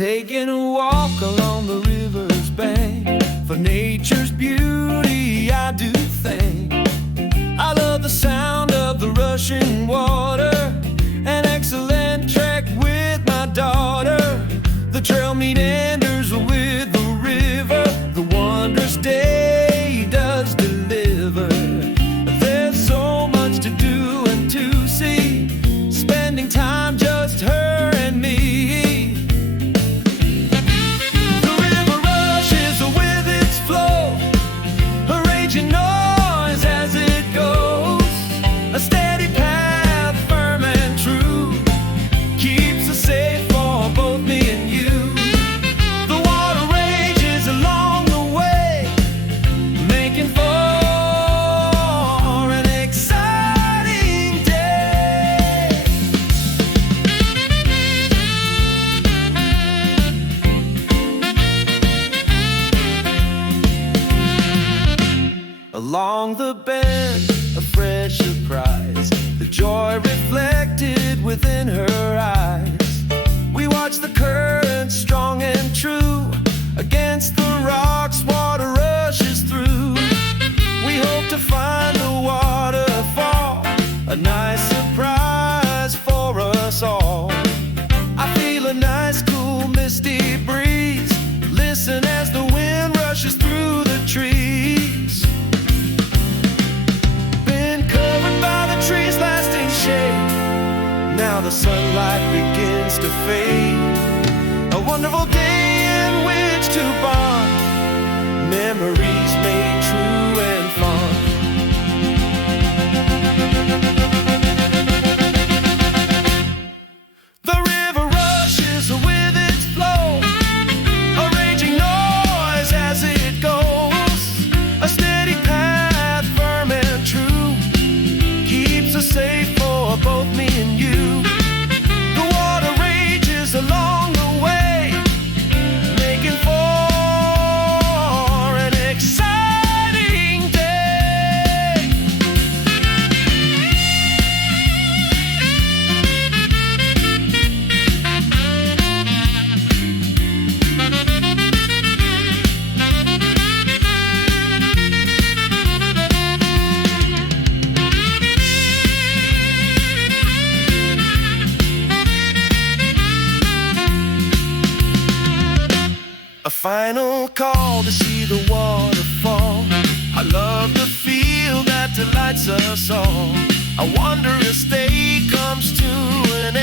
taking a walk along the river's bank. For nature's beauty I do thank. I love the sound of the rushing water, an excellent trek with my daughter. The trail meanders with the river, the wondrous day does deliver. There's so much to do and to see, spending time just her and me. The river rushes with its flow, a raging noise as it goes. A steady path, firm and true, keeps us safe for both me and you. The water rages along the way, making for an exciting day. Along the bend, a fresh surprise, the joy reflected within her eyes. We watch the current strong and true, against the rocks water rushes through. We hope to find the waterfall, a nice surprise for us all. I feel a nice cool misty breeze, listen as the wind rushes through the trees. Been covered by the trees' lasting shade, now the sunlight begins to fade. A wonderful day in which to bond, memories made true and fond. The river rushes with its flow, a raging noise as it goes. A steady path, firm and true, keeps us safe for both me and you. The water rages along the way, making for an exciting day. A final call to see the waterfall. I love the feel that delights us all. I wonder if day comes to an